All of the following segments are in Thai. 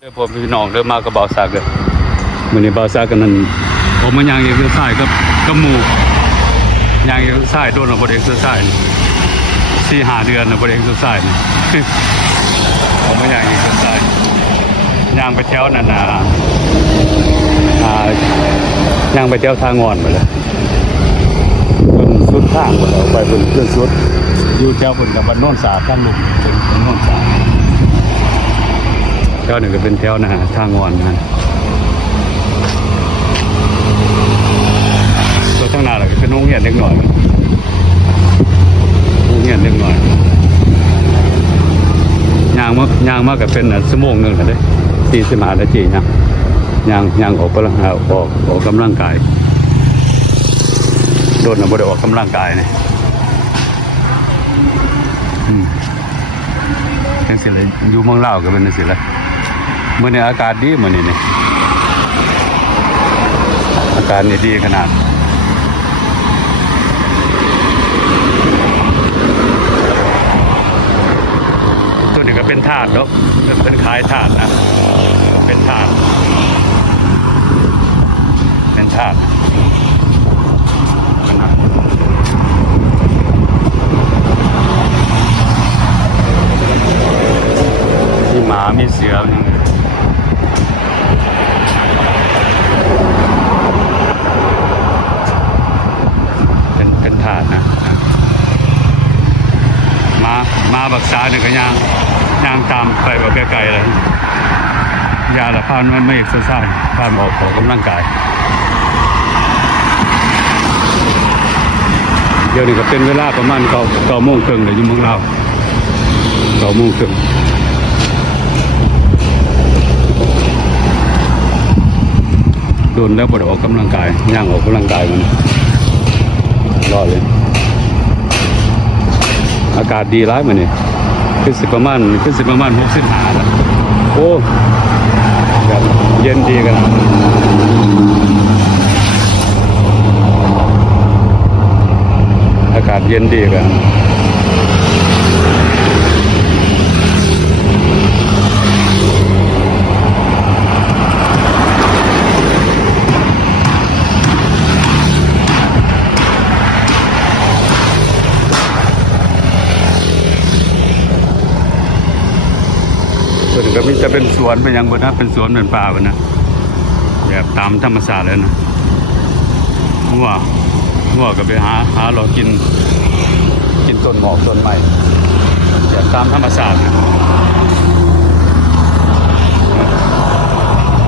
เด้อพ่อพี่น้องเด้อมากับบ่าวซากเด้อมื้อนี้บ่าวซากกันนั่นผมมาย่างเอ็กซ์ไซส์กับหมู่ย่างเอ็กซ์ไซส์โดนแล้วบ่ได้เอ็กซ์ไซส์4-5 เดือนแล้วบ่ได้เอ็กซ์ไซส์ผมมาย่างเอ็กซ์ไซส์ย่างไปแถวนั่นน่ะย่างไปแถวทางงอนไปเลยจนสุดทางหมดแล้วไปเพิ่นจนสุดอยู่แถวเพิ่นกับบ้านโนนสาทางลุงเป็นโนนสาแถวหนึ่งก็เป็นแถวนะทางงอนนะตัวข้างหน้าเราก็เป็นโรงเรียนเล็กหน่อยโรงเรียนเล็กหน่อยย่างมากกับเป็นชั่วโมงนึงนะเด้45 นาทีย่างออกกำลังออกกำลังกายโดนบ่ได้ออกกำลังกายเนี่ยจังสิเลยอยู่เมืองลาวก็เป็นจังสิเลยมื้อนี้อากาศดีมื้อนี้นี่อากาศนี่ดีขนาดตัวนี้ก็เป็นถาดเนาะเป็นขายถาดนะเป็นถาดมีหมามีเสือเป็นถาดนะมาบักษาเนี่ยก็ย่างตามไปแบบไกลๆเลยยาละพานมันไม่เอ็กซ์ไซส์พานออกกำลังกายเดี๋ยวนี้ก็เป็นเวลาประมาณ9 โมงครึ่งเลยอยู่เมืองลาว9 โมงครึ่งโดนแล้วบ่ได้ออกกำลังกายย่างออกกำลังกายมันรอดเลยอากาศดีร้ายมื้อนี้ขึ้นสิประมาณ65แล้วโอ้แบบเย็นดีกันอากาศเย็นดีกันก็มีจะเป็นสวนเป็นอย่างบนนะเป็นสวนเป็นป่าบนนะแบบตามธรรมชาติเลยนะงัวก็ไปหาเรากินต้นหมอกต้นไม้แบบตามธรรมชาติ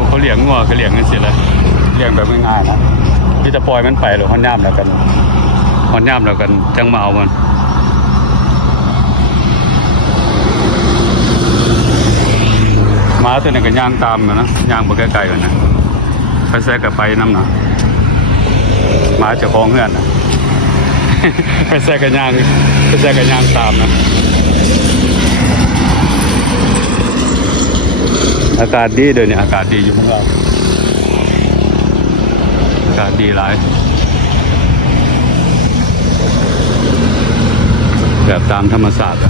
เขาเลี้ยงงัวก็เลี้ยงกันสิเลยเลี้ยงแบบง่ายๆนะที่จะปล่อยมันไปหรือฮอนย่ำแล้วกันจังมาเอามันม้าตัวนี้ก็ย่างตามนะย่างบ่ไกลๆกันนะไปแซกกับไปน้ำหนักม้าจะคล้องเงื่อนนะ ไปแซกกับย่างตามนะอากาศดีเดี๋ยวนี้อากาศดีอยู่ข้างนอกอากาศดีหลายแบบตามธรรมชาติ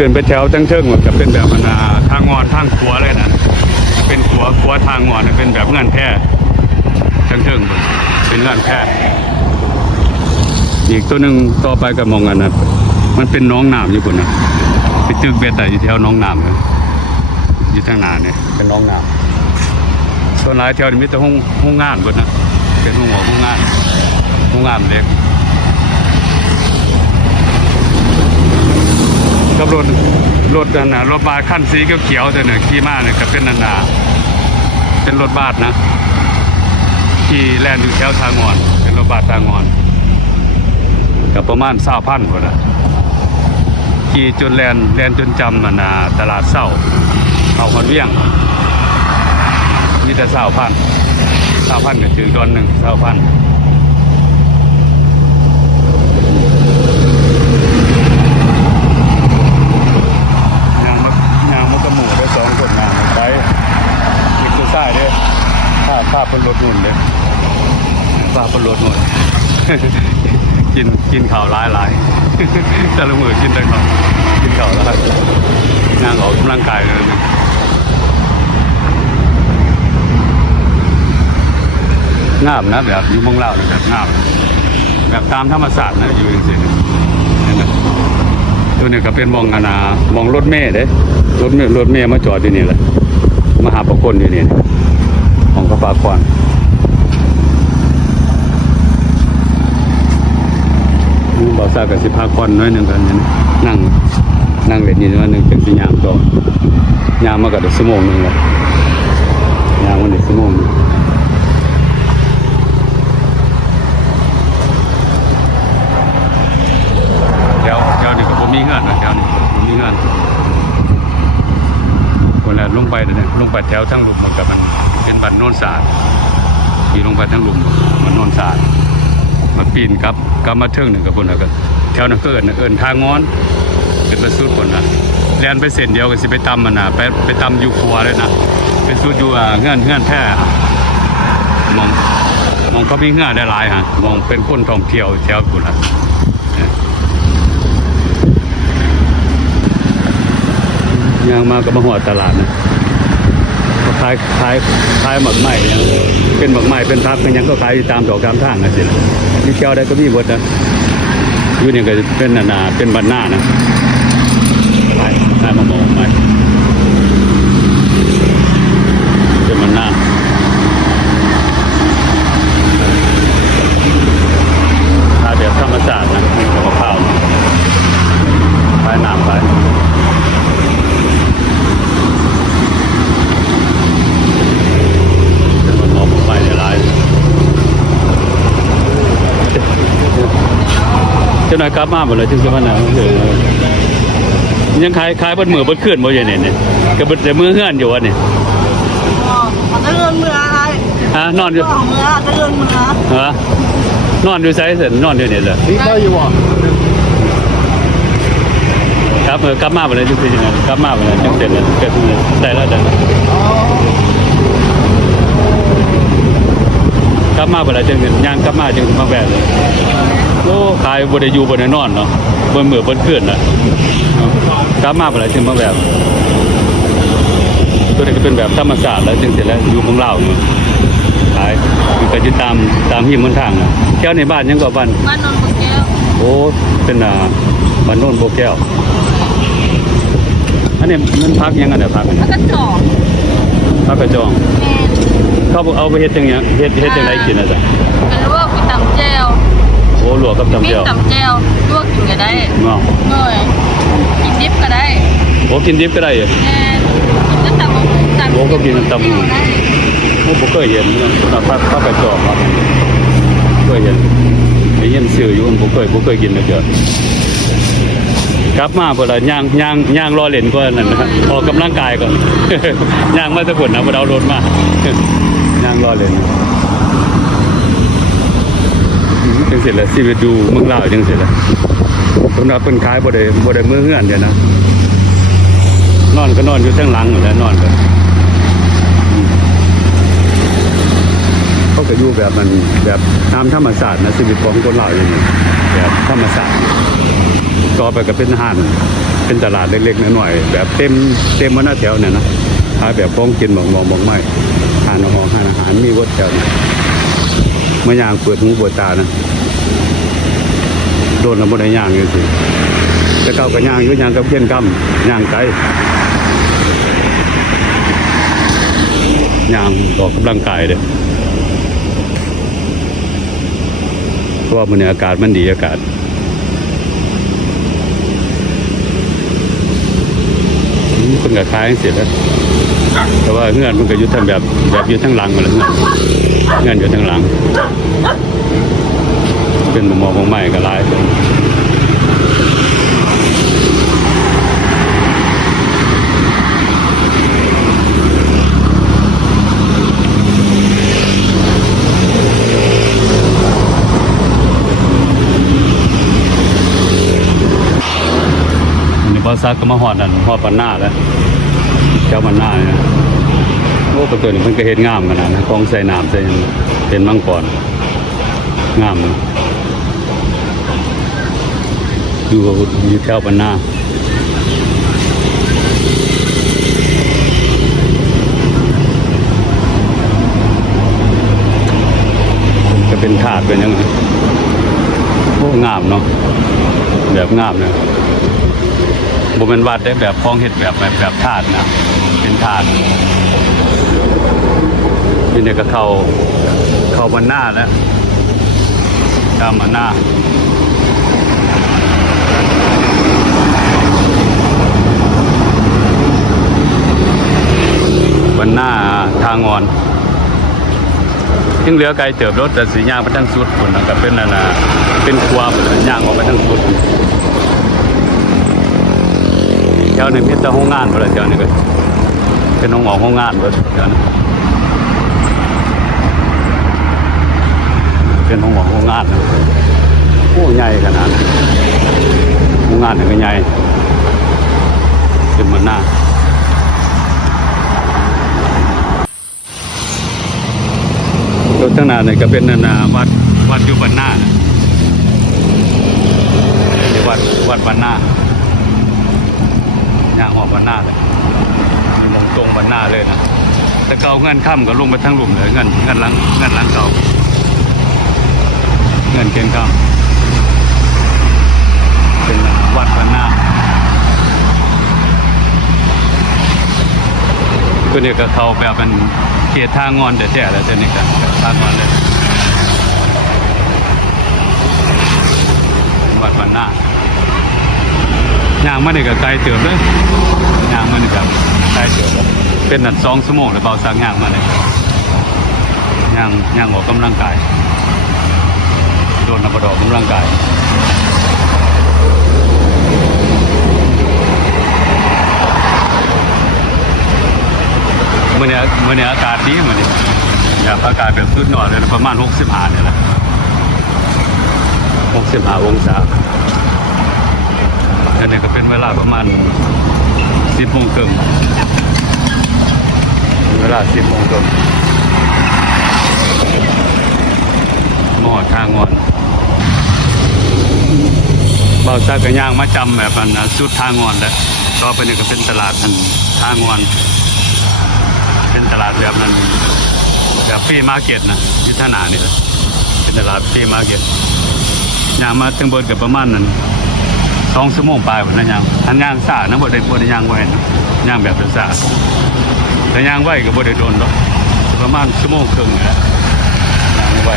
ขึ้นไปแถวจังเชิงจะเป็นแบบทางงอนทางขัวเลยนะเป็นขัวทางงอนเป็นแบบงานแพร่จังเชิงเป็นงานแพร่อีกตัวหนึ่งต่อไปก็มองกันนะมันเป็นน้องน้ำอยู่บนนะไปตึกเบ็ดแต่อยู่แถวน้องน้ำอยู่ทางหน้าเนี่ยเป็นน้องน้ำส่วนหลายแถวนี้มีแต่ห้องงานบนนะเป็นห้องงานเล็กกับรถนั่นนะรถบัสขั้นสีเขียวๆแต่เนี่ยขี่มาเนี่ยก็เป็นนาเป็นรถบัสนะขี่แล่นอยู่แถวทางงอนเป็นรถบัสทางงอนกับประมาณ20,000คนนะขี่จนแล่นจนจำตลาดเศร้าเอาคนเวี่ยงมีแต่20,000ก็ถือตอนหนึ่ง20,000 คนรถหมด กินข้าวหลายๆ แต่ละมื้อกินแต่ข้าวกินข้าวหลายงานออกกำลังกายเลยนะงามนะแบบอยู่เมืองลาวนะแบบงามแบบตามธรรมศาสตร์นะอยู่จริงๆนะตัวนี้ก็เป็นมองรถเมล์เด้รถเมล์มาจอดที่นี่แหละมาหาประคนอยู่นี่ของกระปากรบ่าวซากับสิพาคอนน้อยหนึ่งกันเนี่ยนั่งเล่นนี่ว่าหนึ่งเป็นสิยามต่อยามมากับชั่วโมงหนึ่งเลยยามวันนี้ชั่วโมงนึงเดี๋ยวนี่ก็ผมมีเงินนะเดี๋ยวนี่ผมมีเงินคนละลงไปเนี่ยลงไปแถวทั้งหลุมมันกับมันเป็นบันโนนศาสตร์ขี่ลงไปทั้งหลุมมันโนนศาสตร์มาปีนกับมาเทิงหนึ่งกับคนละกันแถวนั้นก็เอิญทางงอนเป็นประสุดคนนะเรียนไปเส้นเดียวกันสิไปตำมันนะไปตำอยู่ครัวเลยนะเป็นสุดอยู่เงื่อนแท้มองเขามีเงื่อนได้หลายฮะมองเป็นคนท่องเที่ยวแถวคนละย่างมาก็มาหัวตลาดนะขายหมักไหม้เนี่ยเป็นหมักไหม้เป็นพักเป็นยังก็ขายตามดอกตามทางนะสินี่แก้วได้ก็มีหมดนะอยู่นี่ก็เป็นนาเป็นบรรณานะขายมาหมกไหม้เป็นบรรณาขายแบบธรรมชาตินะมีกับข้าวขายน้ำขายเจ้านายกลับมาหมดเลยจึงจะมาหนาวยังขายบนมือบนเคลื่อนบ่อย่างเนี่ยกับบนแต่มือเฮือนอยู่วะเนี่ยจะเดินมืออะไรนอนอยู่มือจะเดินมือนอนอยู่ไซส์เสร็จนอนอยู่เนี่ยเลยนี่ก็อยู่อ่ะครับกลับมาหมดเลยจึงจะยังไงกลับมาหมดเลยจึงเสร็จเลยเกิดเลยได้แล้วได้กลับมาหมดเลยจึงย่างกลับมาจึงมาแบบเลยโอ้ขายบนได้อยู่บนได้นอนเนาะบนมือบนเคลื่อนนะกลับมาหมดเลยจึงมาแบบตัวนี้ก็เป็นแบบธรรมศาสตร์แล้วจึงเสร็จแล้วอยู่ของเราขายมันก็จะตามหิมบนทางนะแก้วในบ้านยังก็บ้านโนนโบแก้วโอ้เป็นบ้านโนนโบแก้วอันนี้มันพักยังไงเนี่ยพักกระจอกพักกระจองเขาเอาไปเฮ็ดจังยังเฮ็ดจังไรกินนะจ๊ะเป็นลวกมีตำแจ่วโอ้ลวกกับตำแจ่วมีตำแจ่วลวกกินก็ได้เนาะกินดิบก็ได้โอ้กินดิบก็ได้เหรอกินก็ตำโอ้ก็กินตำโอ้ผมเคยเห็นนะพักกระจองครับเคยเห็นไอ้เห็นสื่ออยู่ผมเคยกินนะเจ้ากลับมาเวลาย่างรอเล่นก็นั่นนะครับออกกำลังกายก่อนย่างมาสะกดนะพอเรารถมาย่างรอเล่นจังเสร็จแล้วชีวิตดูเมืองลาวจังเสร็จแล้วสำหรับเป็นขายบ่ได้มือเงื่อนเดียวนะนอนก็นอนอยู่ทั้งหลังแล้วนอนก็เขาก็อยู่แบบมันแบบตามธรรมศาสตร์นะชีวิตของคนลาวอย่างนี้แบบธรรมศาสตร์ต่อไปก็เป็นห้างเป็นตลาดเล็กๆน้อยๆแบบเต็มมาหน้าแถวเนี่ยนะขายแบบของกินมองไม่ทานอาหารมีวัดแถวเนี่ยเมื่อย่างเปิดหูเปิดตานะโดนแล้วบ่ได้ย่างอยู่สิแต่เก่าก็ย่างอยู่ย่างกับเพี้ยนกำย่างไก่ย่างออกกำลังกายเลยเพราะว่ามันอากาศมันดีอากาศคนกับคล้ายเสร็จแล้วแต่ว่าเงื่อนมันก็ยุทธแบบยุทธทั้งหลังมาแล้วเงื่อนอยู่ทั้งหลังเป็นมองใหม่ก็ลายพอซักก็มาหอดนั่นหอดปันหน้าแล้วเจ้าปันหน้าเนี่ยโอ้ประตูนี่มันก็เห็นงามขนาดนะกองใส่น้ำใส่เป็นมังกร งามเลยอยู่แถวบ้านนาจะเป็นถาดเป็นยังไงโอ้งามเนาะแบบงามเลยบ่เป็นวัดได้แบบคลองเห็ดแบบถาดนะเป็นถาดนี่เนี่ยก็เข้าบ้านนาแล้วตามบ้านนาบ้านนาทางงอนยังเหลือไกลเติบรถแต่สีย่างไปทั้งสุดคนนะครับเป็นนั่นน่ะเป็นครัวย่างออกไปทั้งสุดแถวนี้มีแต่ห้องงานหมดเลยแถวนี้ก็เป็นห้องงานหมดแถวนี้เป็นห้องงานนะโอ้ใหญ่ขนาดห้องงานนี่ก็ใหญ่เป็นมันหน้าตัวข้างหน้าเนี่ยก็เป็นนาวัดอยู่บ้านหน้านะวัดบ้านหน้าย่างออกบ้านหน้าเลยลงตรงบ้านหน้าเลยนะแต่เก่าเงินค่ำก็ลงไปทั้งหลุมเลยเงินหลังเก่าเงินเก่งค่ำเป็นวัดบ้านหน้าตัวนี้ก็เขาแบบเป็นเขตทางงอนแต่แท้แล้วตัวนี้ก็ทางงอนเลยวัดบ้านหน้าย่างมาเนี่ยก็ไกลเติบเลยย่างมาเนี่ยก็ไกลเติบเลยเป็นนัด2 ชั่วโมงเลยเบาสักย่างมาเลยย่างออกกำลังกายโดนนับดอกกำลังกายเมื่อนี้อากาศดีเหมือนนี้อากาศแบบสุดยอดเลยประมาณ65เนี่ยแหละ65 องศาอันนี้ก็เป็นเวลาประมาณ10 โมงครึ่งเวลา10 โมงครึ่งหม้อทางงอนเบาซักกระย่างมาจำแบบนั้นสุดทางงอนแล้วต่อไปนี่ก็เป็นตลาดทางงอนเป็นตลาดแบบนั้นแบบฟรีมาร์เก็ตนะที่ท่านานี่เป็นตลาดฟรีมาร์เก็ตย่างมาถึงบนกับประมาณนั้น2 ชั่วโมงปลายหมดนะย่างซ่านะบ่ได้ย่างไว้นะย่างแบบเป็นซ่าแต่ย่างไว้ก็บ่ได้โดนหรอกประมาณ1 ชั่วโมงครึ่งนี่แหละย่างไว้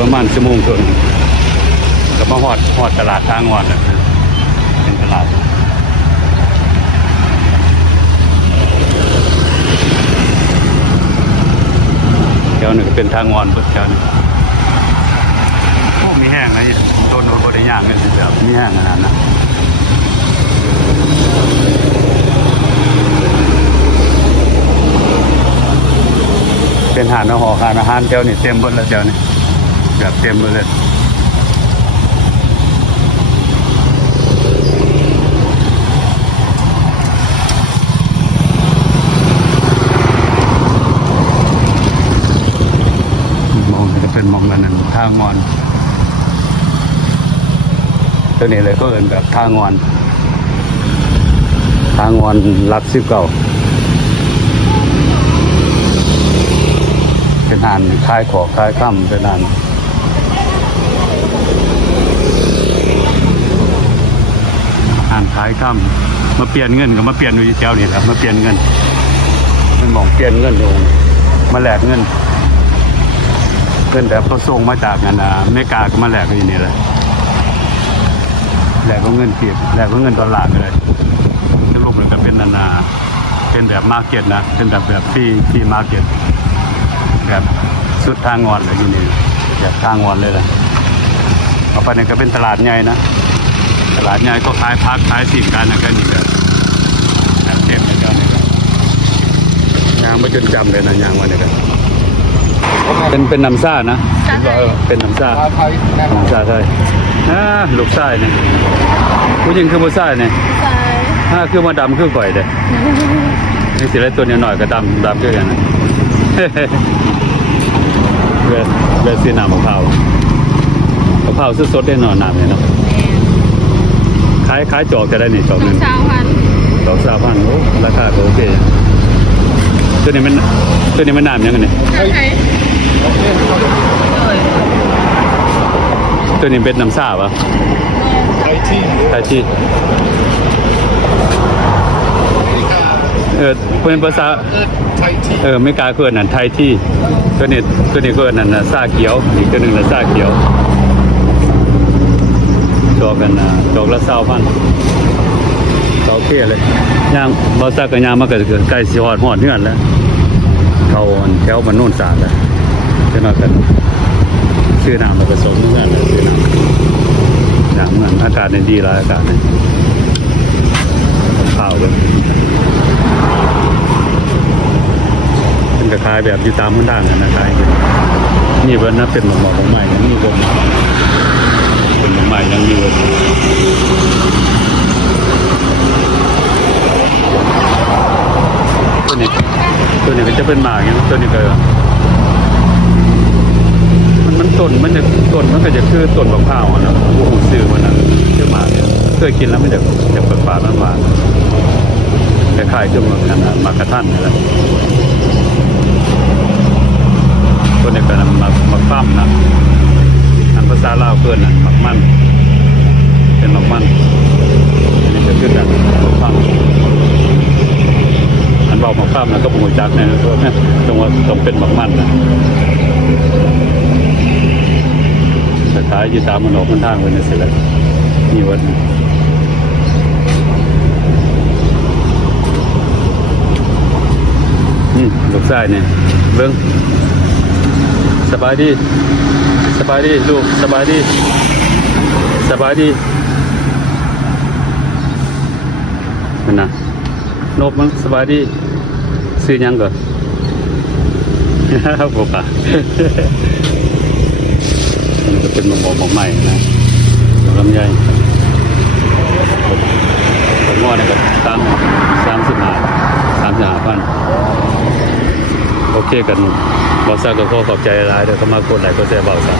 ประมาณ1 ชั่วโมงครึ่งก็มาฮอดตลาดทางงอนนะเป็นตลาดแถวนึงก็เป็นทางงอนเบิดแถวนี้โอ้มีแห้งนะนี่โดนบ่ได้ย่างเลยสิครับมีแห้งขนาดนั้นเป็นหาดหอคานอาหารแถวนี้เต็มหมดแล้วแถวนี้แบบเต็มหมดเลยเป็นมองกันนั่นทางงอนตัวนี้เลยก็เอินแบบทางงอนรัก19เป็นหานคลายขอคลายค่ำเป็นหานคลายค่ำมาเปลี่ยนเงินก็มาเปลี่ยนอยู่แถวนี้แหละมาเปลี่ยนเงินมันมองเปลี่ยนเงินลงมาแลกเงินแบบเขาส่งมาจากอเมริกาก็มาแลกกันอยู่นี่เลยแลกก็เงินเก็บแลกก็เงินดอลลาร์เลยสรุปเลยก็เป็นเป็นแบบมาร์เก็ตนะเป็นแบบฟรีมาร์เก็ตแบบสุดทางงอนเลยอยู่นี่แบบทางงอนเลยล่ะเอาไปเนี่ยก็เป็นตลาดใหญ่นะตลาดใหญ่ก็ขายพักขายสิ่งการนะกันนี่แบบเต็มเลยกันยางไม่จนจำเลยนะยางวันนี้กันเป็นน้ำซ่านะเป็นน้ำซ่าไทยลูกซ่าเนี่ยผู้หญิงคือผู้ซ่าเนี่ยคือมาดำคือก่อยเด้นี่สิไรตัวนี้หน่อยก็ดำคือกันนะ แวะซื้อน้ำมะพร้าวสดๆได้นอนน้ำเนี่ยเนาะขายจอกจะได้นี่จอกหนึง 2,000 จอก3,000โอ้ราคาก็โอเคตัวนี้มันน้ำยังไงเนี่ย ไทยเลย ตัวนี้เป็นน้ำซ่าป่ะ ไทยที่ ไทยที่เป็นภาษา ไทยที่ ไม่กล้าเกินนั่นไทยที่ตัวนี้เกินนั่นน่ะซ่าเขียวอีกตัวหนึงน่ะซ่าเขียวจอกกันนะจอกละ20,000โอเคเลยย่างบ่ซักก็ย่างมาก็ใกล้สิฮอดเฮือนแล้วเขาแถวบ้านโน่นสาดแล้วจะนอนกันซื้อน้ำมาผสมเฮือนแล้วซื้อน้ำเหมือนอากาศดีหลายอากาศนี่ข้าวเลยเป็นกระคายแบบอยู่ตามพื้นทางกันนะคายนี่เพิ่นนะเป็นหมอกของใหม่ยังมีบ่เป็นหมอกใหม่ยังมีบ่ตัวนี้ก็จะเป็นหมากอย่างตัวนี้ก็มันต้นมันก็จะคือต้นมะพร้าวอ่ะเนาะโอ้โหซื้อมันนะเยอะมากเลยเคยกินแล้วมันจะฝาดๆหวานๆคล้ายๆเครื่องมือกันนะมากระทันนี่แหละตัวนี้ก็มักปั้มนะอันภาษาลาวเกินน่ะมักมันเป็นมักมันอันนี้จะคือกันมักปั้มอันเบามักปั้มนะก็ปูจักเนี่ยต้องเป็นมักมันนะสุดท้ายอยู่ตามมันออกมันทางไปนี่สิแหละนี่วันลูกชายเนี่ยเบิ้งสบายดีลูกสบายดีมันนะนบมันสบายดีซื้อยังก่อน พวกอ่ะ มันจะเป็นหมอกใหม่นะลำไยผมว่าเนี่ยก็35,000โอเคกันบอสซาก็ขอบใจหลายเดี๋ยวเขามากดไลค์กดแชร์เบาซะ